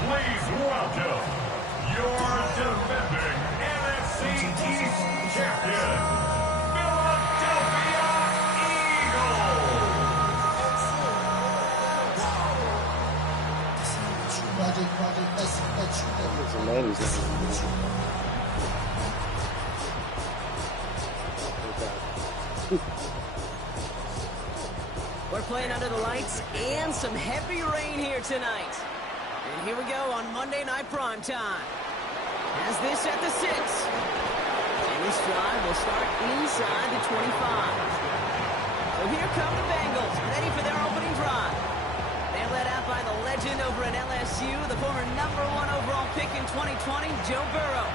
Please welcome your defending NFC East champion, Philadelphia We're playing under the lights and some heavy rain here tonight. And here we go on Monday Night Prime Time. As this at the 6. And this drive will start inside the 25. So here come the Bengals, ready for their opening drive. They're led out by the legend over at LSU, the former #1 overall pick in 2020, Joe Burrow.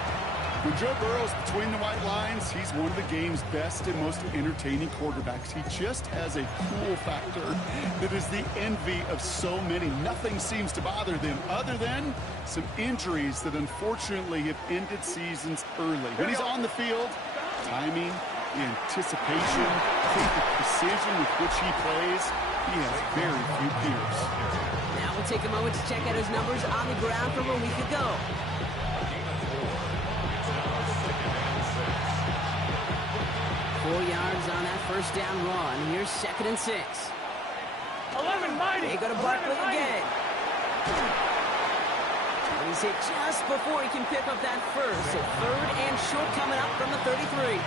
When Joe Burrow's between the white lines, he's one of the game's best and most entertaining quarterbacks. He just has a cool factor that is the envy of so many. Nothing seems to bother them other than some injuries that unfortunately have ended seasons early. When he's on the field, timing, the anticipation, the precision with which he plays, he has very few peers. Now we'll take a moment to check out his numbers on the ground from a week ago. 4 yards on that first down run. Here's 2nd and 6. 11 mighty. They go to Barkley again. And he's hit just before he can pick up that first. So 3rd and short coming up from the 33.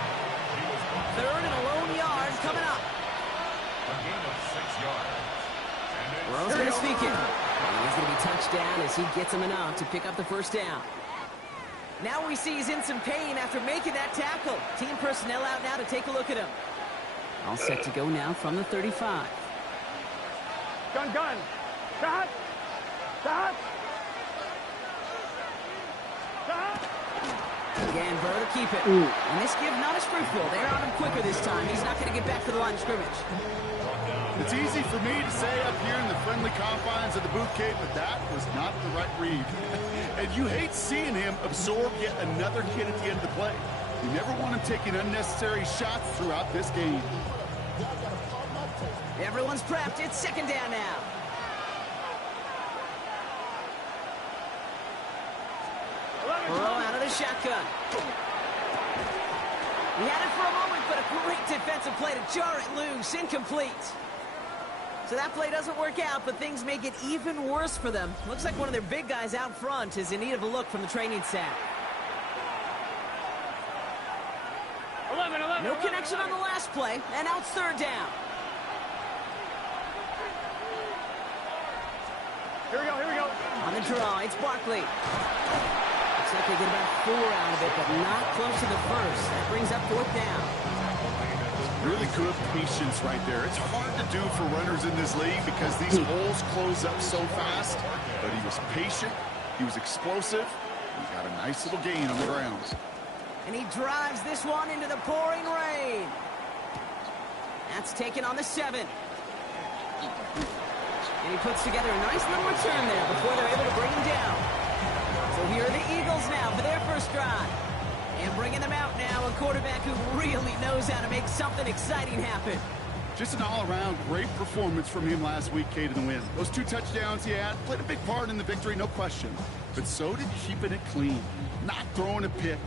3rd and a lone yard coming up. A gain of 6 yards. Burrow's going to speak it. And he's going to be touchdown as he gets him enough to pick up the first down. Now we see he's in some pain after making that tackle. Team personnel out now to take a look at him. All set to go now from the 35. Gun. Shot. Again, Burrow to keep it. And this give not as fruitful. They're on him quicker this time. He's not going to get back to the line of scrimmage. It's easy for me to say up here in the friendly confines of the boot cave, but that was not the right read. And you hate seeing him absorb yet another hit at the end of the play. You never want him taking unnecessary shots throughout this game. Everyone's prepped. It's 2nd down now. Burrow out of the shotgun. He had it for a moment, but a great defensive play to jar it loose. Incomplete. So that play doesn't work out, but things make it even worse for them. Looks like one of their big guys out front is in need of a look from the training staff. 11. No connection on the last play, and now it's 3rd down. Here we go. On the draw, it's Barkley. Looks like they get about 4 out of it, but not close to the first. That brings up 4th down. Really good patience right there. It's hard to do for runners in this league because these holes close up so fast. But he was patient. He was explosive. He got a nice little gain on the ground. And he drives this one into the pouring rain. That's taken on the 7. And he puts together a nice little return there before they're able to bring him down. So here are the Eagles now for their first drive. And bringing them out now, a quarterback who really knows how to make something exciting happen. Just an all-around great performance from him last week, Kate, in the win. Those 2 touchdowns he had played a big part in the victory, no question. But so did keeping it clean, not throwing a pick.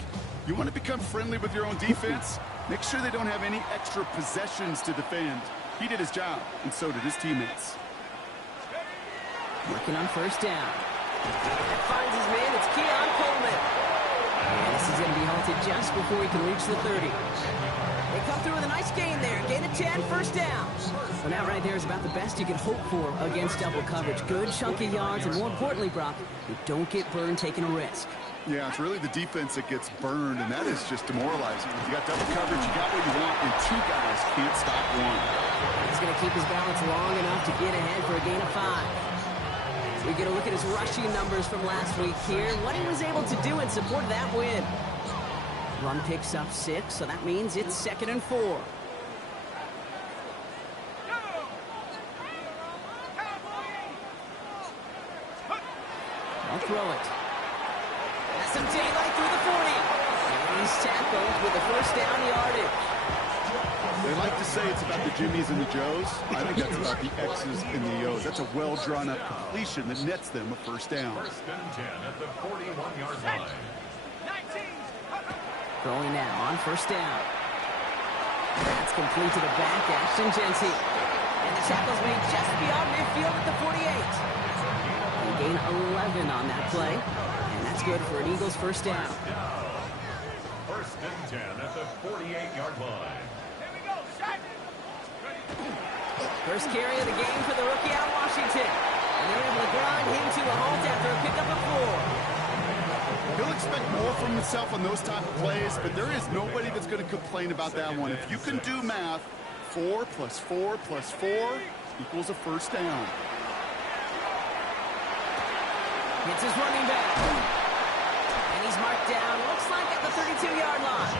You want to become friendly with your own defense? Make sure they don't have any extra possessions to defend. He did his job, and so did his teammates. Working on first down. That finds his man. It's Keon Coleman. And this is going to be halted just before he can reach the 30. They come through with a nice gain there. Gain of 10, first down. Well, that right there is about the best you can hope for against double coverage. Good chunky yards, and more importantly, Brock, you don't get burned taking a risk. Yeah, it's really the defense that gets burned, and that is just demoralizing. You got double coverage, you got what you want, and 2 guys can't stop one. He's going to keep his balance long enough to get ahead for a gain of 5. We're going to look at his rushing numbers from last week here, what he was able to do in support of that win. Run picks up 6, so that means it's 2nd and 4. I'll throw it. Has some daylight through the 40. And he's tackled with the first down yardage. They like to say it's about the Jimmies and the Joes. I think that's about the X's and the O's. That's a well-drawn-up completion that nets them a first down. 1st and 10 at the 41-yard line. Throwing now on 1st down. That's complete to the back, Ashton Genty. And the tackle's made just beyond midfield at the 48. They gain 11 on that play. And that's good for an Eagles first down. 1st and 10 at the 48-yard line. First carry of the game for the rookie out of Washington. And they're able to grind him to a halt after a pickup of 4. He'll expect more from himself on those type of plays, but there is nobody that's going to complain about that one. If you can do math, 4 plus 4 plus 4 equals a first down. It's his running back. And he's marked down, looks like at the 32-yard line.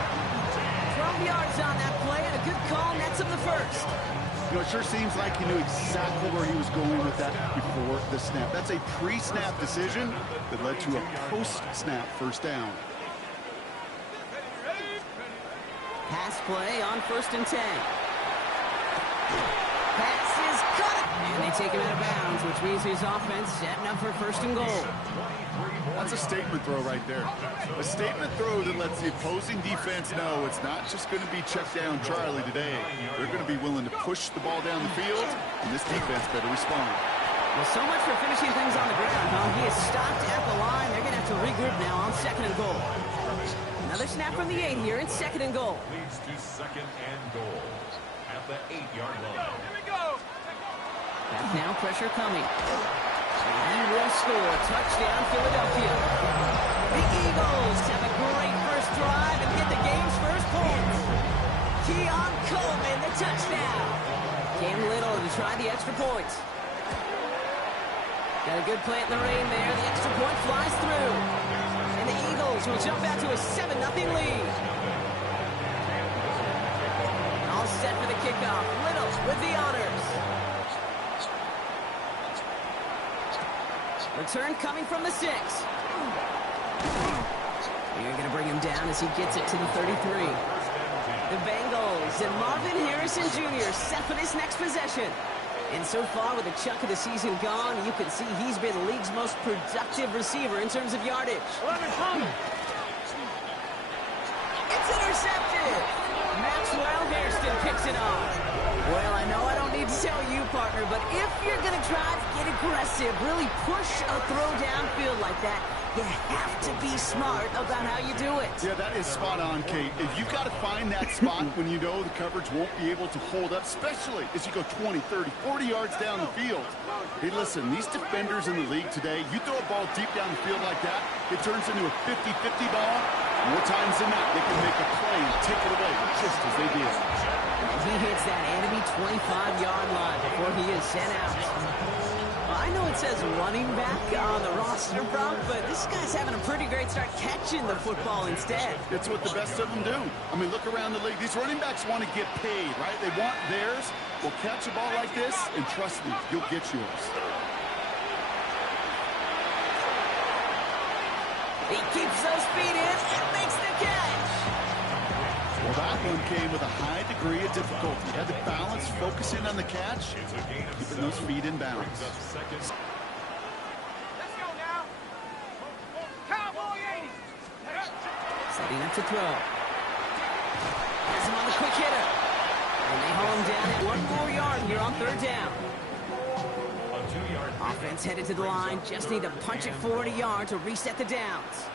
12 yards on that play, and a good call nets him the first. You know, it sure seems like he knew exactly where he was going with that before the snap. That's a pre-snap decision that led to a post-snap first down. Pass play on 1st and 10. Pass is cut. And they take him out of bounds, which means his offense setting up for 1st and goal. That's a statement throw right there. A statement throw that lets the opposing defense know it's not just going to be check down Charlie today. They're going to be willing to push the ball down the field, and this defense better respond. Well, so much for finishing things on the ground, huh? He is stopped at the line. They're going to have to regroup now on 2nd and goal. Another snap from the 8 here. It's 2nd and goal. Leads to 2nd and goal at the 8-yard line. Back now, pressure coming. And he will score. Touchdown, Philadelphia. The Eagles have a great first drive and get the game's first points. Keon Coleman, the touchdown. Cam Little to try the extra point. Got a good play in the rain there. The extra point flies through. And the Eagles will jump out to a 7-0 lead. All set for the kickoff. Little with the honors. Return coming from the 6. You're going to bring him down as he gets it to the 33. The Bengals and Marvin Harrison Jr. set for this next possession. And so far, with a chunk of the season gone, you can see he's been the league's most productive receiver in terms of yardage. It's intercepted. Maxwell Hairston picks it off. Well, I know I don't need to tell you, partner, but if you're going to try to get aggressive, really push a throw downfield like that, you have to be smart about how you do it. Yeah, that is spot on, Kate. If you've got to find that spot when you know the coverage won't be able to hold up, especially as you go 20, 30, 40 yards down the field. Hey, listen, these defenders in the league today, you throw a ball deep down the field like that, it turns into a 50-50 ball. More times than not, they can make a play and take it away, just as they did. He hits that enemy 25-yard line before he is sent out. Well, I know it says running back on the roster, Brock, but this guy's having a pretty great start catching the football instead. It's what the best of them do. I mean, look around the league. These running backs want to get paid, right? They want theirs. Well, catch a ball like this, and trust me, you'll get yours. He keeps those feet in and makes the catch. Well, that one came with a high degree of difficulty. He had to balance, focusing on the catch, keeping those feet in bounds. Let's go now. Cowboy 80. Setting up to throw. Has him on the quick hitter. And they haul him down at 1 more yard here on 3rd down. Offense headed to the line. Just need to punch it 40 yards to reset the downs.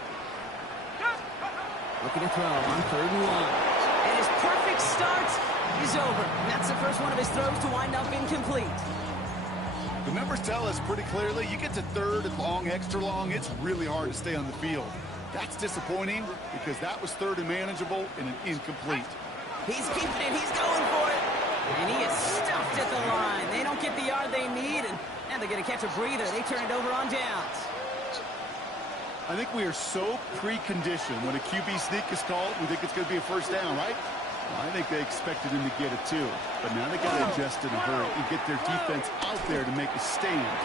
Looking to throw on 3rd and 1. And his perfect start is over. That's the first one of his throws to wind up incomplete. The numbers tell us pretty clearly, you get to 3rd and long, extra long, it's really hard to stay on the field. That's disappointing because that was 3rd and manageable and an incomplete. He's keeping it. He's going for it. And he is stuffed at the line. They don't get the yard they need, and And they're going to catch a breather. They turn it over on downs. I think we are so preconditioned when a QB sneak is called, we think it's going to be a first down, right? Well, I think they expected him to get it too. But now they got to adjust in a hurry and get their defense out there to make a stand.